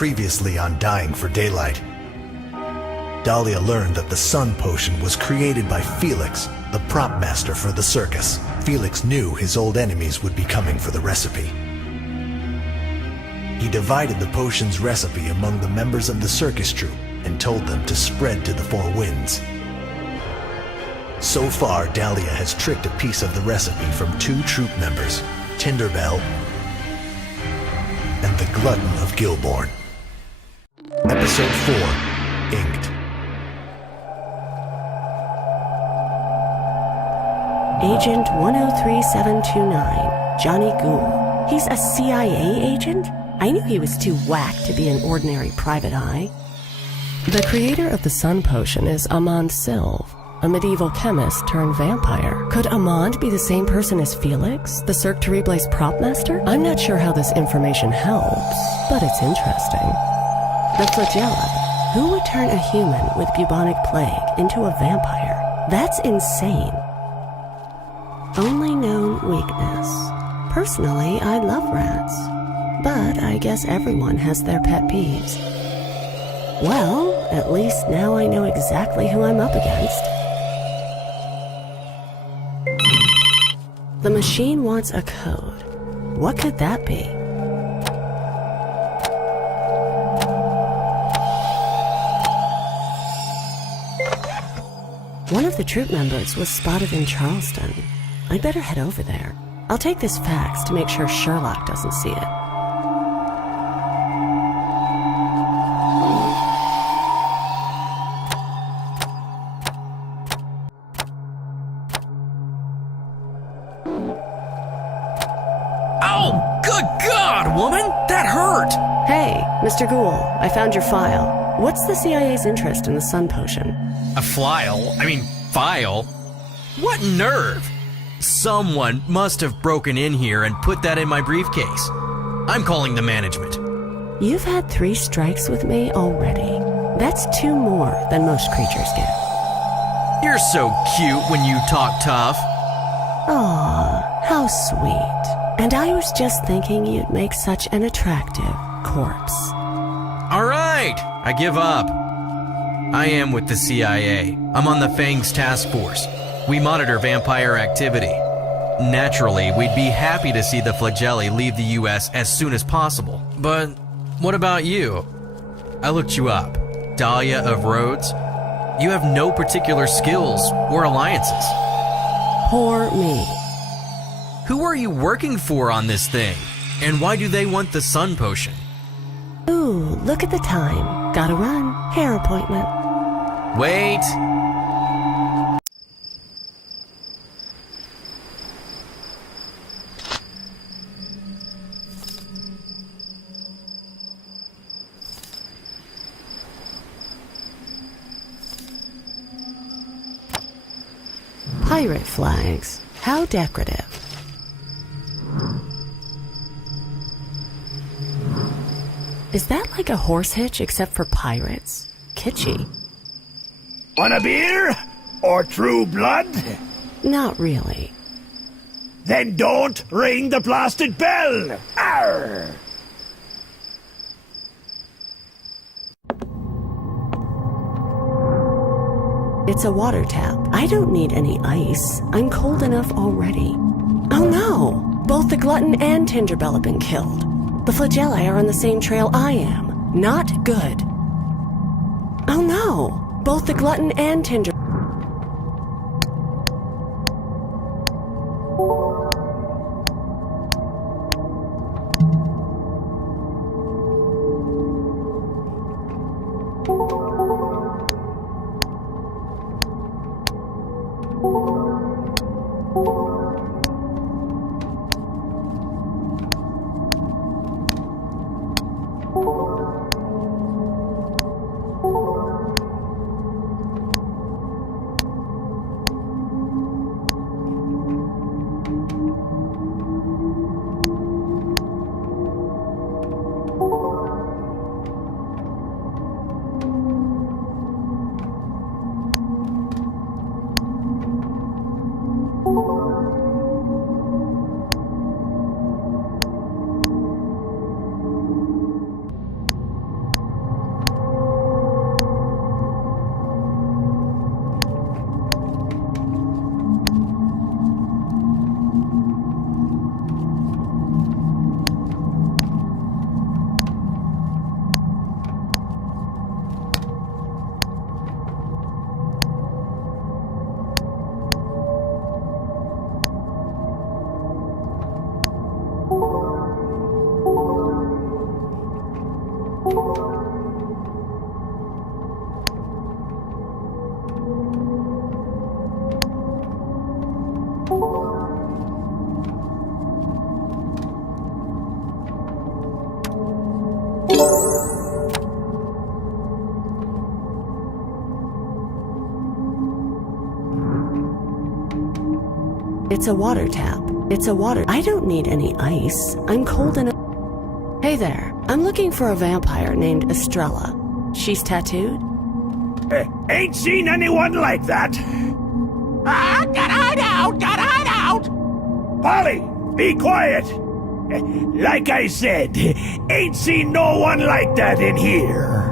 Previously on Dying for Daylight, Dahlia learned that the sun potion was created by Felix, the prop master for the circus. Felix knew his old enemies would be coming for the recipe. He divided the potion's recipe among the members of the circus troupe and told them to spread to the four winds. So far, Dahlia has tricked a piece of the recipe from two troupe members, Tinderbell and the Glutton of Gilbourne. Episode 4, Inked. Agent 103729, Johnny Gould. He's a CIA agent? I knew he was too whack to be an ordinary private eye. The creator of the sun potion is Amand Sylve, a medieval chemist turned vampire. Could Amand be the same person as Felix, the Cirque Terrible's prop master? I'm not sure how this information helps, but it's interesting. The flagella. Who would turn a human with bubonic plague into a vampire? That's insane. Only known weakness. Personally, I love rats. But I guess everyone has their pet peeves. Well, at least now I know exactly who I'm up against. The machine wants a code. What could that be? One of the troupe members was spotted in Charleston. I'd better head over there. I'll take this fax to make sure Sherlock doesn't see it. Oh, good God, woman! That hurt! Hey, Mr. Gould, I found your file. What's the CIA's interest in the sun potion? A file? File? What nerve! Someone must have broken in here and put that in my briefcase. I'm calling the management. You've had 3 strikes with me already. That's 2 more than most creatures get. You're so cute when you talk tough. Aw, how sweet. And I was just thinking you'd make such an attractive corpse. All right, I give up. I am with the CIA. I'm on the Fangs task force. We monitor vampire activity. Naturally, we'd be happy to see the flagellae leave the US as soon as possible. But what about you? I looked you up. Dahlia of Rhodes. You have no particular skills or alliances. Poor me. Who are you working for on this thing? And why do they want the sun potion? Ooh, look at the time. Gotta run. Hair appointment. Wait. Pirate flags. How decorative. Is that like a horse hitch except for pirates? Kitschy. Want a beer? Or true blood? Not really. Then don't ring the blasted bell! Arr! It's a water tap. I don't need any ice. I'm cold enough already. Oh no! Both the Glutton and Tinderbell have been killed. The flagellae are on the same trail I am. Not good. Oh no! Both the Glutton and Tinderbell... It's a water tap. It's a water... I don't need any ice. I'm cold and... Hey there. I'm looking for a vampire named Estrella. She's tattooed? Ain't seen anyone like that. Ah, get out! Get out! Polly, be quiet. Like I said, ain't seen no one like that in here.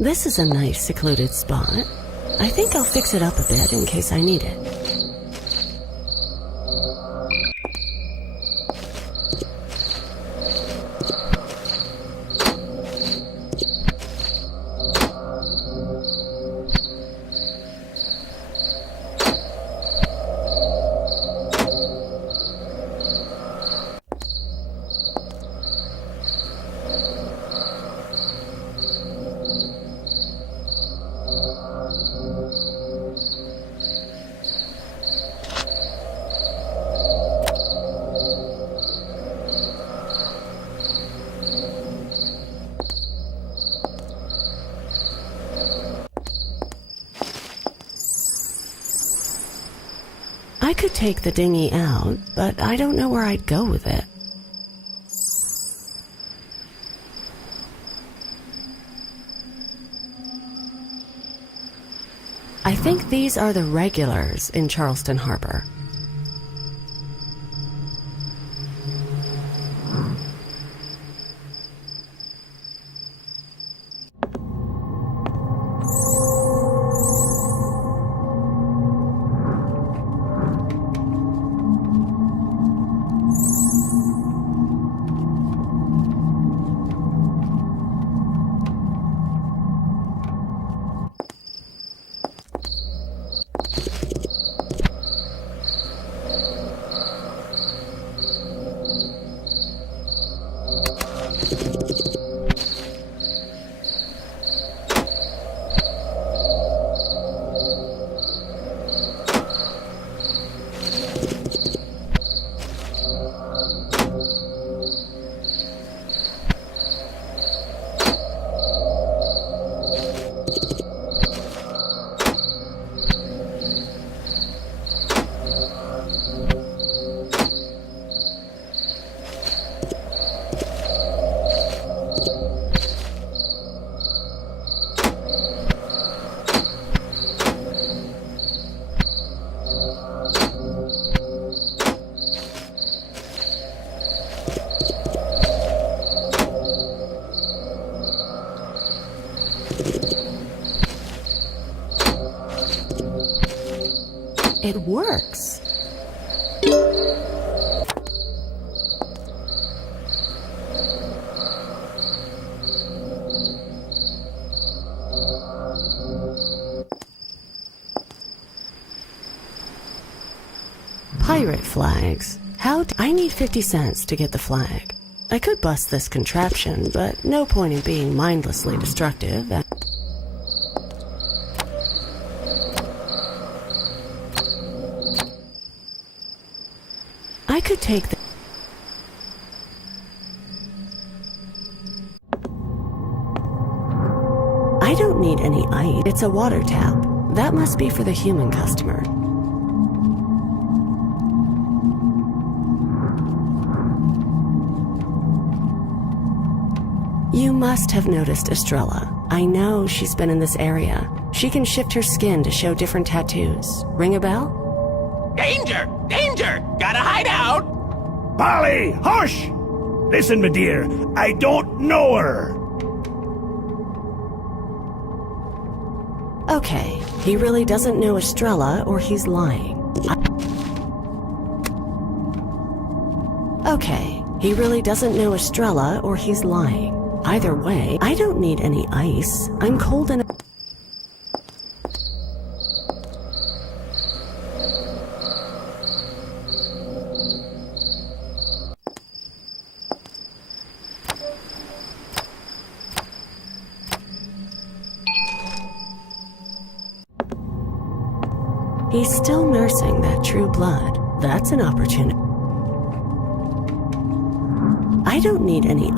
This is a nice secluded spot. I think I'll fix it up a bit in case I need it. I could take the dinghy out, but I don't know where I'd go with it. I think these are the regulars in Charleston Harbor. It works. Pirate flags. I need 50 cents to get the flag. I could bust this contraption, but no point in being mindlessly destructive. I could take the... I don't need any ice. It's a water tap. That must be for the human customer. You must have noticed Estrella. I know she's been in this area. She can shift her skin to show different tattoos. Ring a bell? Danger! Danger! Gotta hide out! Polly, hush! Listen, my dear, I don't know her. Okay, he really doesn't know Estrella or he's lying. Okay, he really doesn't know Estrella or he's lying. Either way, I don't need any ice. I'm cold and... He's still nursing that true blood. That's an opportunity. I don't need any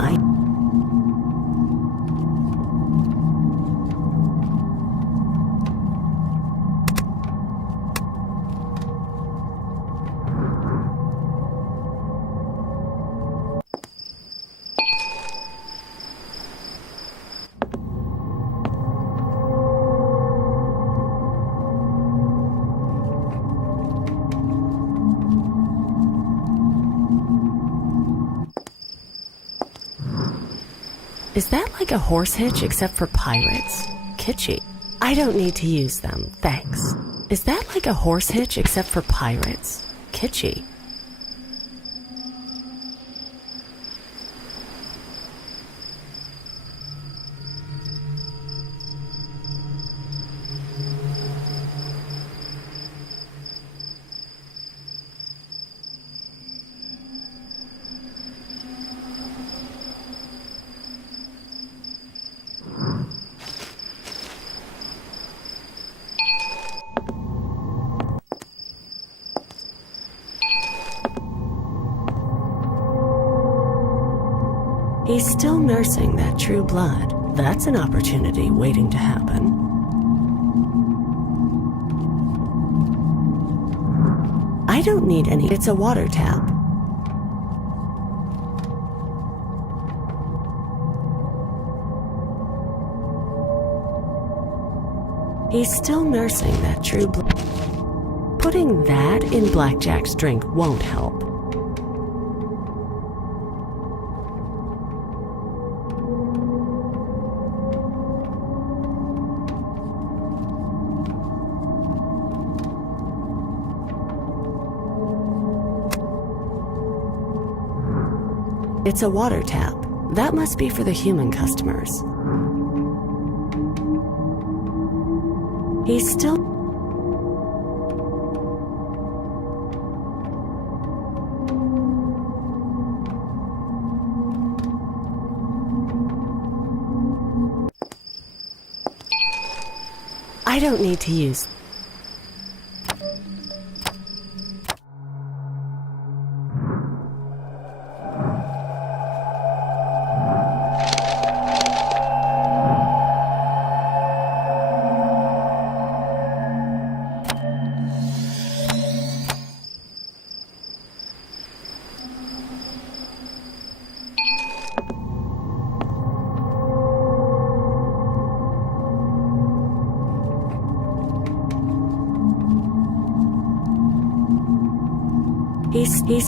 Is that like a horse hitch except for pirates? Kitschy. I don't need to use them, thanks. Is that like a horse hitch except for pirates? Kitschy. He's still nursing that true blood. That's an opportunity waiting to happen. I don't need any. It's a water tap. He's still nursing that true blood. Putting that in Blackjack's drink won't help. It's a water tap. That must be for the human customers. He's still... I don't need to use...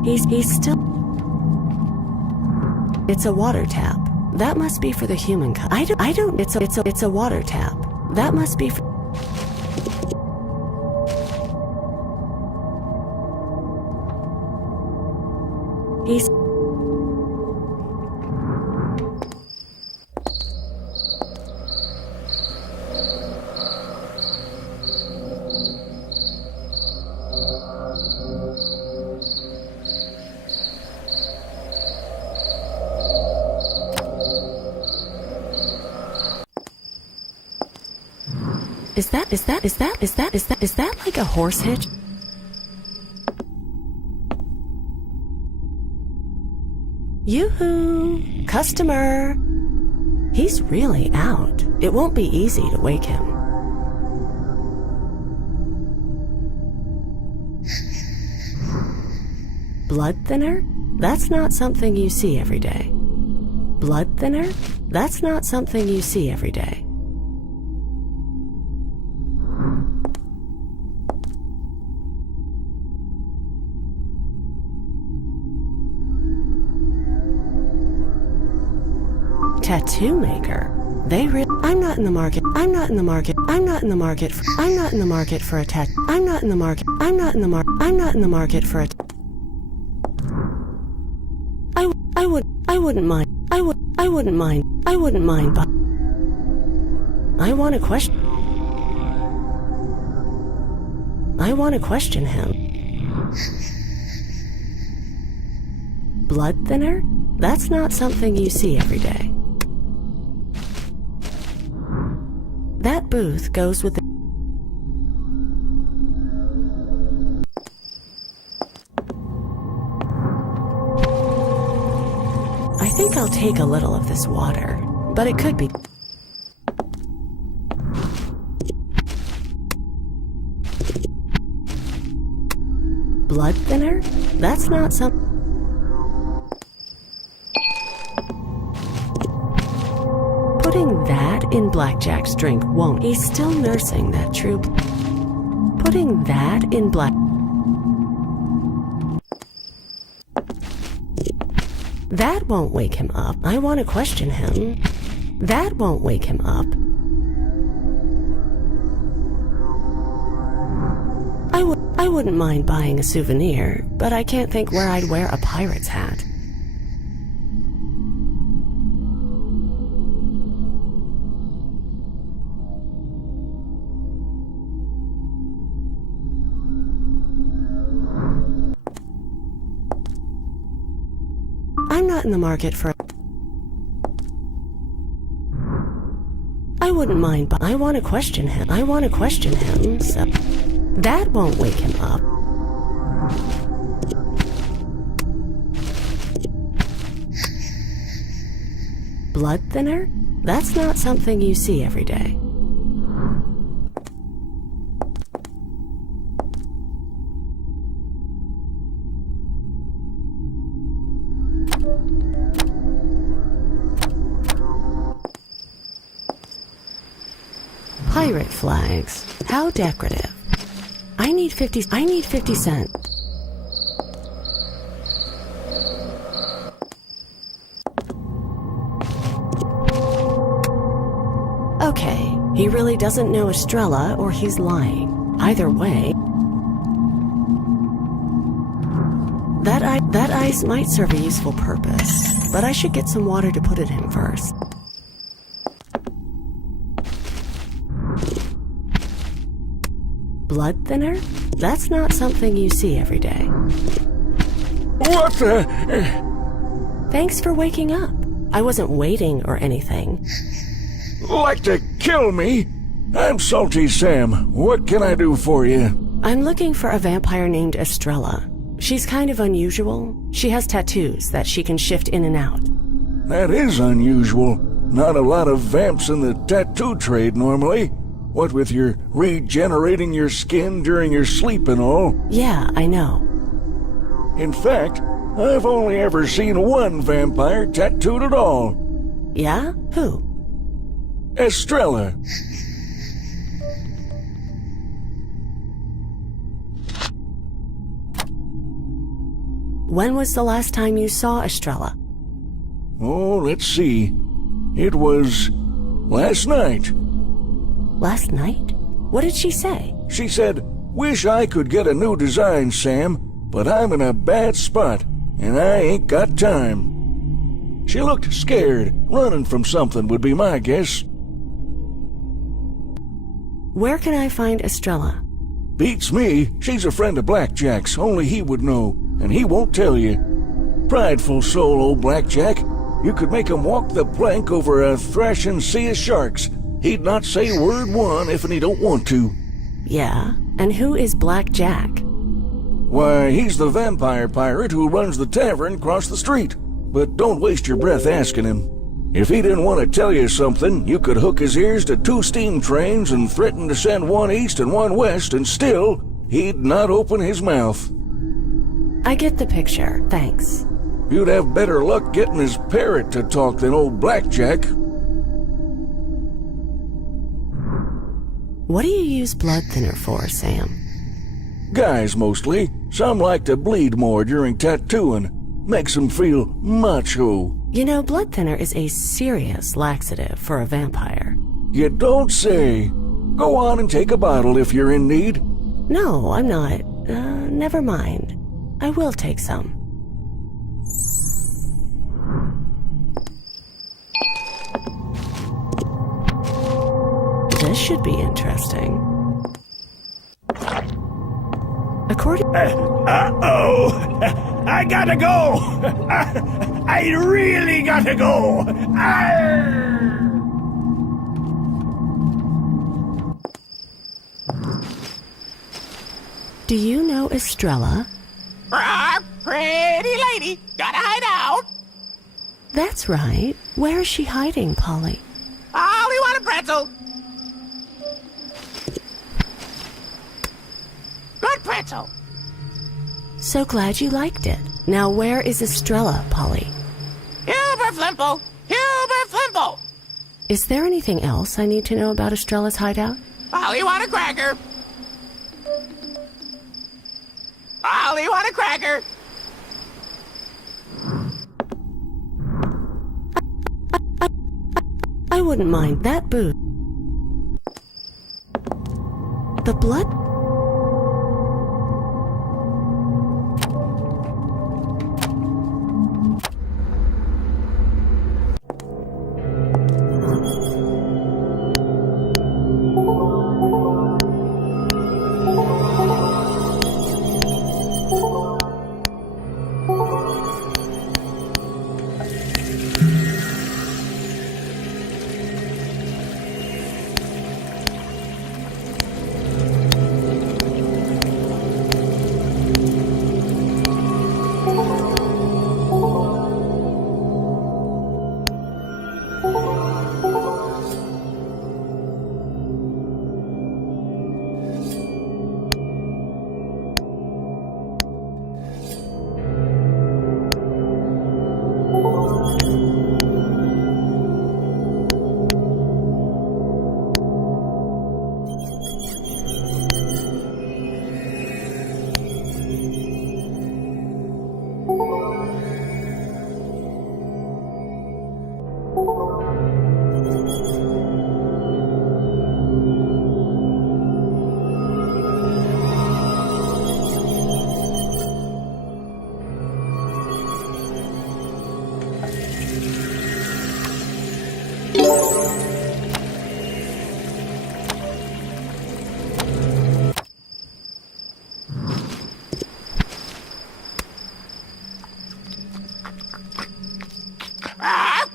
He's still... It's a water tap. That must be for the human I don't... It's a water tap. That must be for... He's... Is that like a horse hitch? Yoo-hoo! Customer! He's really out. It won't be easy to wake him. Blood thinner? That's not something you see every day. Blood thinner? That's not something you see every day. Tattoo maker. I'm not in the market for a tattoo. I wouldn't mind, but I want to question him. Blood thinner? That's not something you see every day. That booth goes with the... I think I'll take a little of this water, but it could be... Blood thinner? That's not some... Putting that in Blackjack's drink won't. He's still nursing that true... Putting that in Black... That won't wake him up. I want to question him. That won't wake him up. I wouldn't mind buying a souvenir, but I can't think where I'd wear a pirate's hat. I'm not in the market for... I wouldn't mind, but I want to question him. So... That won't wake him up. Blood thinner? That's not something you see every day. Pirate flags. How decorative. I need 50 cents. Okay, he really doesn't know Estrella or he's lying. Either way, that ice might serve a useful purpose, but I should get some water to put it in first. Blood thinner? That's not something you see every day. What the... Thanks for waking up. I wasn't waiting or anything. Like to kill me? I'm Salty Sam. What can I do for you? I'm looking for a vampire named Estrella. She's kind of unusual. She has tattoos that she can shift in and out. That is unusual. Not a lot of vamps in the tattoo trade normally. What with your regenerating your skin during your sleep and all. Yeah, I know. In fact, I've only ever seen one vampire tattooed at all. Yeah? Who? Estrella. When was the last time you saw Estrella? Oh, let's see. It was last night. Last night? What did she say? She said, "Wish I could get a new design, Sam, but I'm in a bad spot, and I ain't got time." She looked scared. Running from something would be my guess. Where can I find Estrella? Beats me. She's a friend of Blackjack's. Only he would know, and he won't tell you. Prideful soul, old Blackjack. You could make him walk the plank over a thrashing sea of sharks. He'd not say word one if he don't want to. Yeah, and who is Blackjack? Why, he's the vampire pirate who runs the tavern across the street. But don't waste your breath asking him. If he didn't want to tell you something, you could hook his ears to 2 steam trains and threaten to send one east and one west, and still, he'd not open his mouth. I get the picture, thanks. You'd have better luck getting his parrot to talk than old Blackjack. What do you use blood thinner for, Sam? Guys, mostly. Some like to bleed more during tattooing. Makes them feel macho. You know, blood thinner is a serious laxative for a vampire. You don't say. Go on and take a bottle if you're in need. No, I'm not. Never mind. I will take some. This should be interesting. According... Uh-oh! I gotta go! I really gotta go! Do you know Estrella? Pretty lady, gotta hide out. That's right. Where is she hiding, Polly? Polly want a pretzel. Good pretzel. So glad you liked it. Now where is Estrella, Polly? Huber Flimple. Huber Flimple. Is there anything else I need to know about Estrella's hideout? Polly want a cracker. Polly want a cracker. I wouldn't mind that booth. The blood?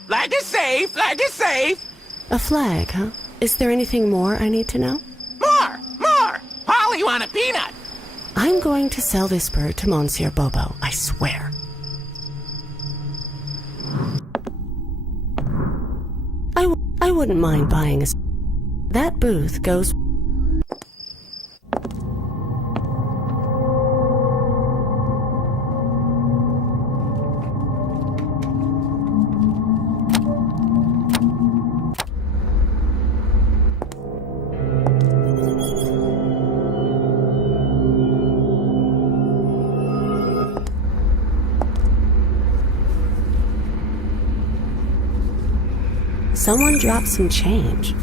Flag is safe. Flag is safe. A flag, huh? Is there anything more I need to know? More. Polly want a peanut. I'm going to sell this bird to Monsieur Bobo, I swear. I wouldn't mind buying a... That booth goes... Someone dropped some change.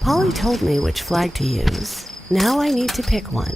Polly told me which flag to use. Now I need to pick one.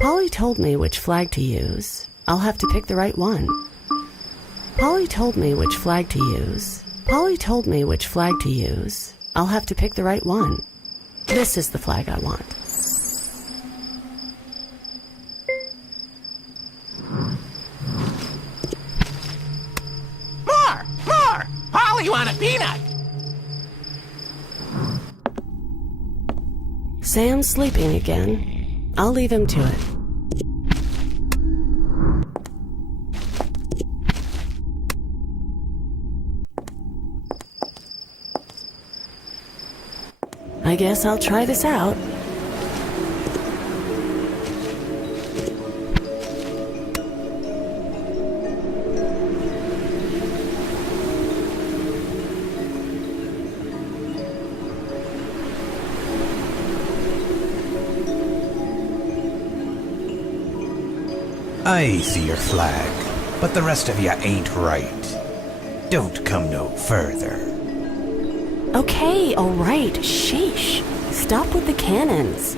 Polly told me which flag to use. I'll have to pick the right one. Polly told me which flag to use. Polly told me which flag to use. I'll have to pick the right one. This is the flag I want. More. Polly want a peanut. Sam's sleeping again. I'll leave him to it. I guess I'll try this out. I see your flag, but the rest of ya ain't right. Don't come no further. Okay, all right, sheesh. Stop with the cannons.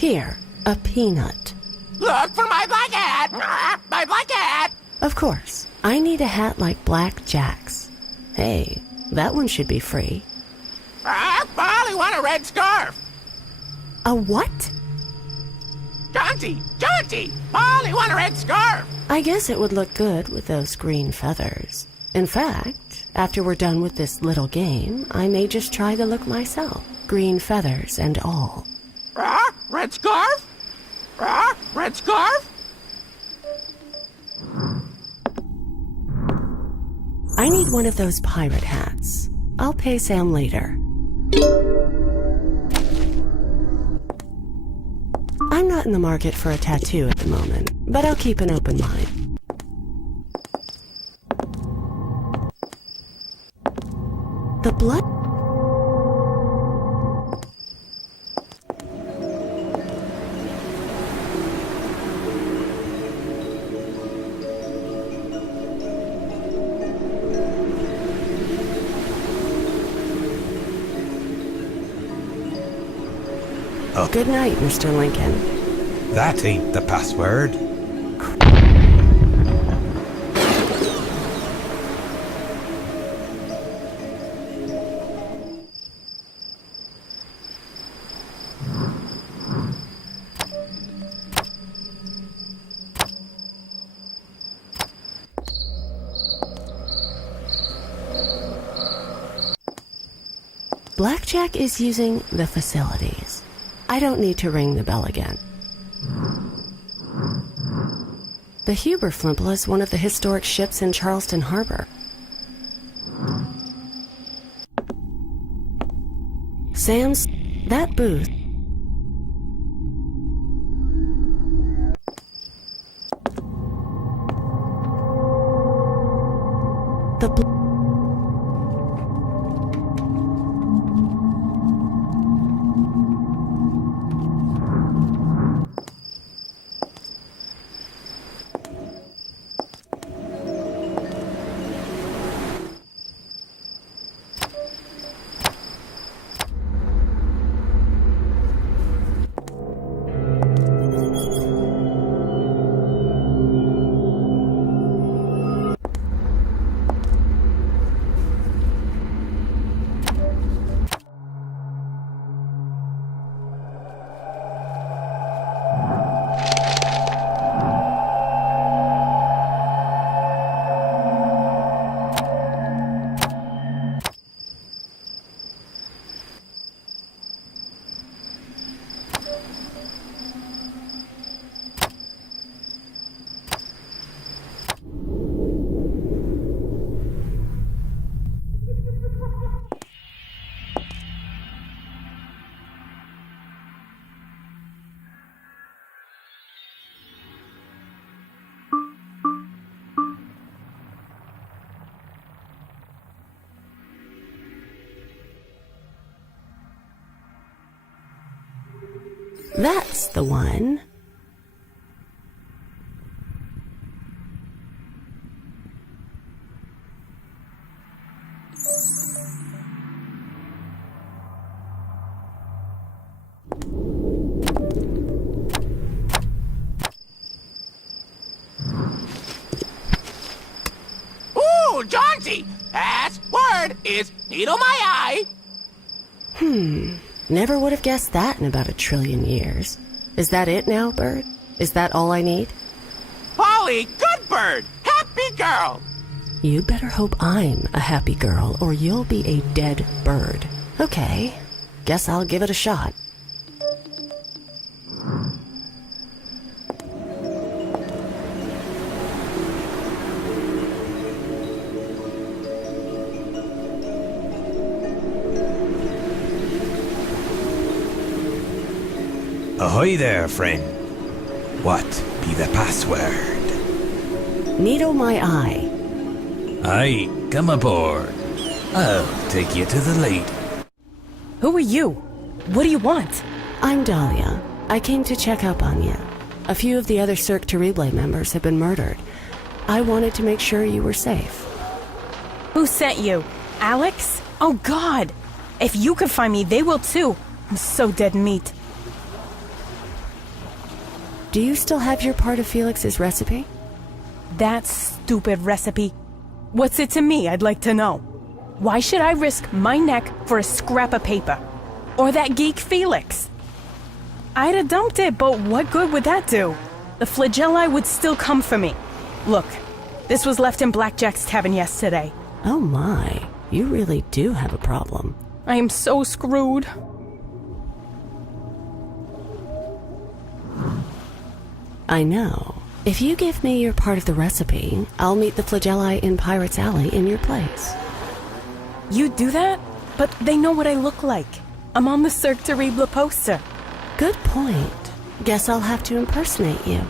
Here, a peanut. Look for my black hat! My black hat! Of course, I need a hat like Black Jack's. Hey, that one should be free. Polly want a red scarf! A what? Jaunty! Polly want a red scarf! I guess it would look good with those green feathers. In fact, after we're done with this little game, I may just try the look myself. Green feathers and all. Red scarf? Red scarf? I need one of those pirate hats. I'll pay Sam later. I'm not in the market for a tattoo at the moment, but I'll keep an open mind. The blood... Good night, Mr. Lincoln. That ain't the password. Blackjack is using the facilities. I don't need to ring the bell again. The Huber Flimple is one of the historic ships in Charleston Harbor. Sam's... that booth... The... That's the one. Ooh, jaunty! Password is needle my eye. Never would have guessed that in about 1 trillion years. Is that it now, Bird? Is that all I need? Polly, good bird! Happy girl! You'd better hope I'm a happy girl, or you'll be a dead bird. Okay, guess I'll give it a shot. Ahoy there, friend. What be the password? Needle my eye. Aye, come aboard. I'll take you to the lady. Who are you? What do you want? I'm Dahlia. I came to check up on you. A few of the other Cirque Terrible members have been murdered. I wanted to make sure you were safe. Who sent you? Alex? Oh, God. If you can find me, they will too. I'm so dead meat. Do you still have your part of Felix's recipe? That stupid recipe. What's it to me, I'd like to know? Why should I risk my neck for a scrap of paper? Or that geek Felix? I'd have dumped it, but what good would that do? The flagelli would still come for me. Look, this was left in Blackjack's tavern yesterday. Oh my, you really do have a problem. I am so screwed. I know. If you give me your part of the recipe, I'll meet the flagelli in Pirate's Alley in your place. You do that? But they know what I look like. I'm on the Cirque Terrible poster. Good point. Guess I'll have to impersonate you.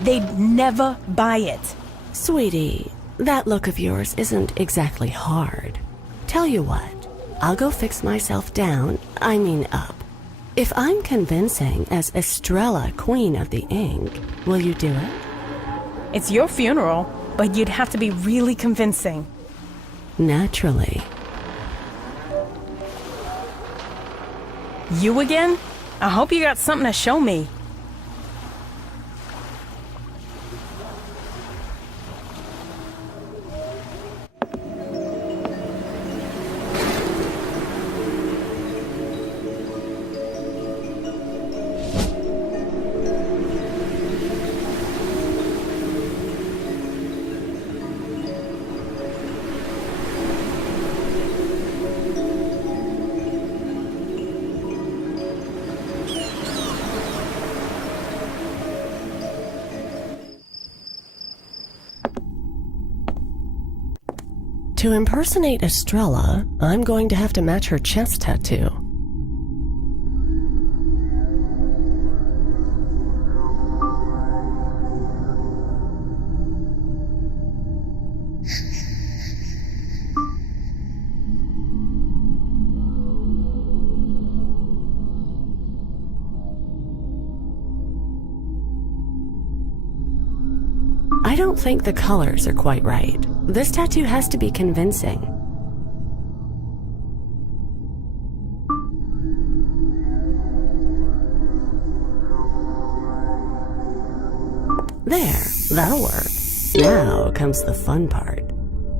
They'd never buy it. Sweetie, that look of yours isn't exactly hard. Tell you what, I'll go fix myself down, up. If I'm convincing as Estrella, Queen of the Ink, will you do it? It's your funeral, but you'd have to be really convincing. Naturally. You again? I hope you got something to show me. To impersonate Estrella, I'm going to have to match her chest tattoo. I don't think the colors are quite right. This tattoo has to be convincing. There, that'll work. Now comes the fun part.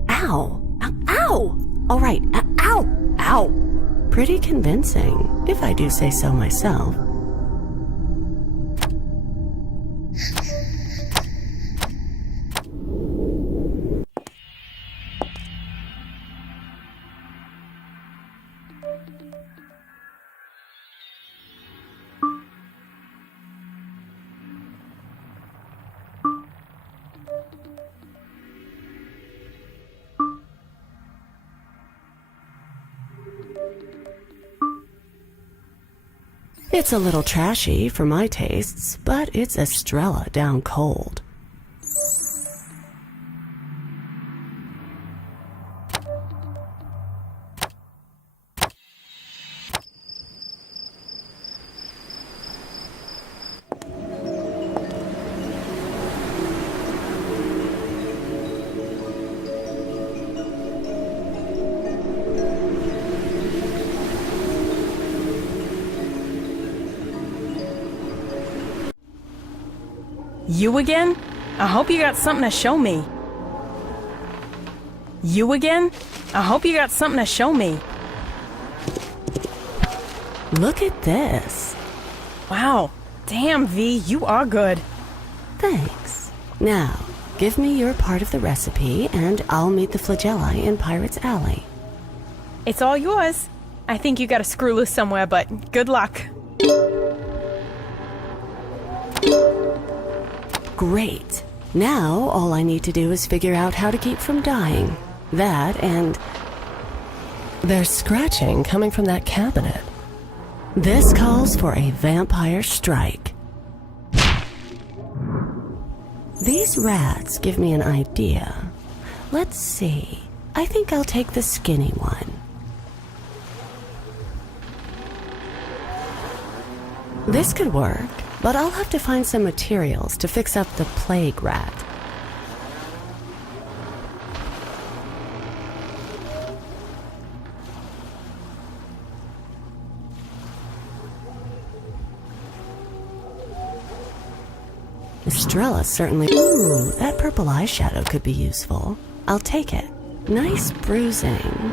Ow! Ow! Ow! All right, ow! Ow! Pretty convincing, if I do say so myself. It's a little trashy for my tastes, but it's Estrella down cold. You again? I hope you got something to show me. You again? I hope you got something to show me. Look at this. Wow. Damn, V, you are good. Thanks. Now, give me your part of the recipe, and I'll meet the flagelli in Pirate's Alley. It's all yours. I think you got a screw loose somewhere, but good luck. Great. Now, all I need to do is figure out how to keep from dying. That and... There's scratching coming from that cabinet. This calls for a vampire strike. These rats give me an idea. Let's see. I think I'll take the skinny one. This could work, but I'll have to find some materials to fix up the plague rat. Estrella certainly... Ooh, that purple eyeshadow could be useful. I'll take it. Nice bruising.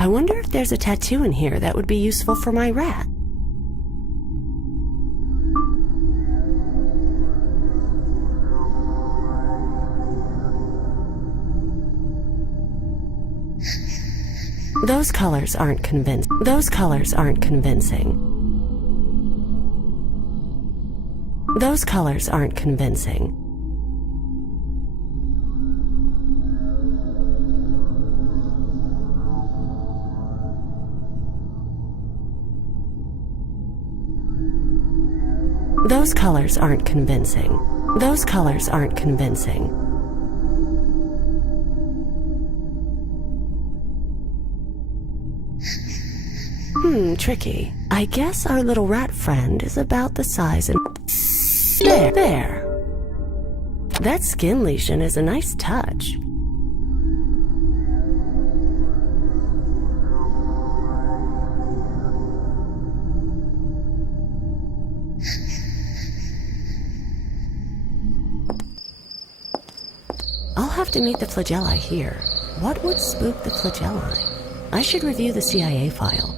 I wonder if there's a tattoo in here that would be useful for my rat. Those colors aren't convincing. Those colors aren't convincing. Those colors aren't convincing. Those colors aren't convincing. Those colors aren't convincing. Tricky. I guess our little rat friend is about the size and... There. That skin lesion is a nice touch. I'll have to meet the flagelli here. What would spook the flagelli? I should review the CIA file.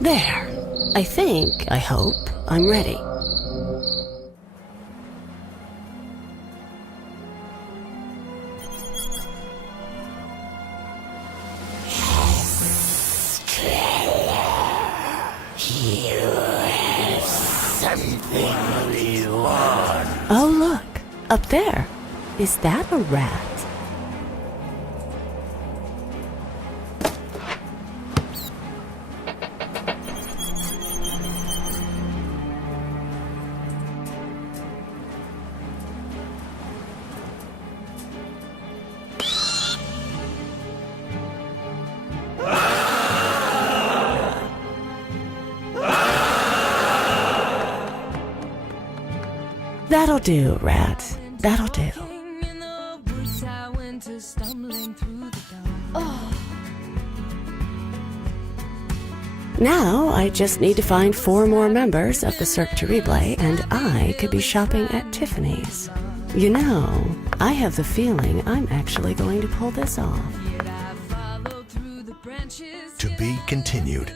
There. I hope, I'm ready. Oh, look. Up there. Is that a rat? That'll do, rat. That'll do. Now I just need to find 4 more members of the Cirque Terrible, and I could be shopping at Tiffany's. You know, I have the feeling I'm actually going to pull this off. To be continued.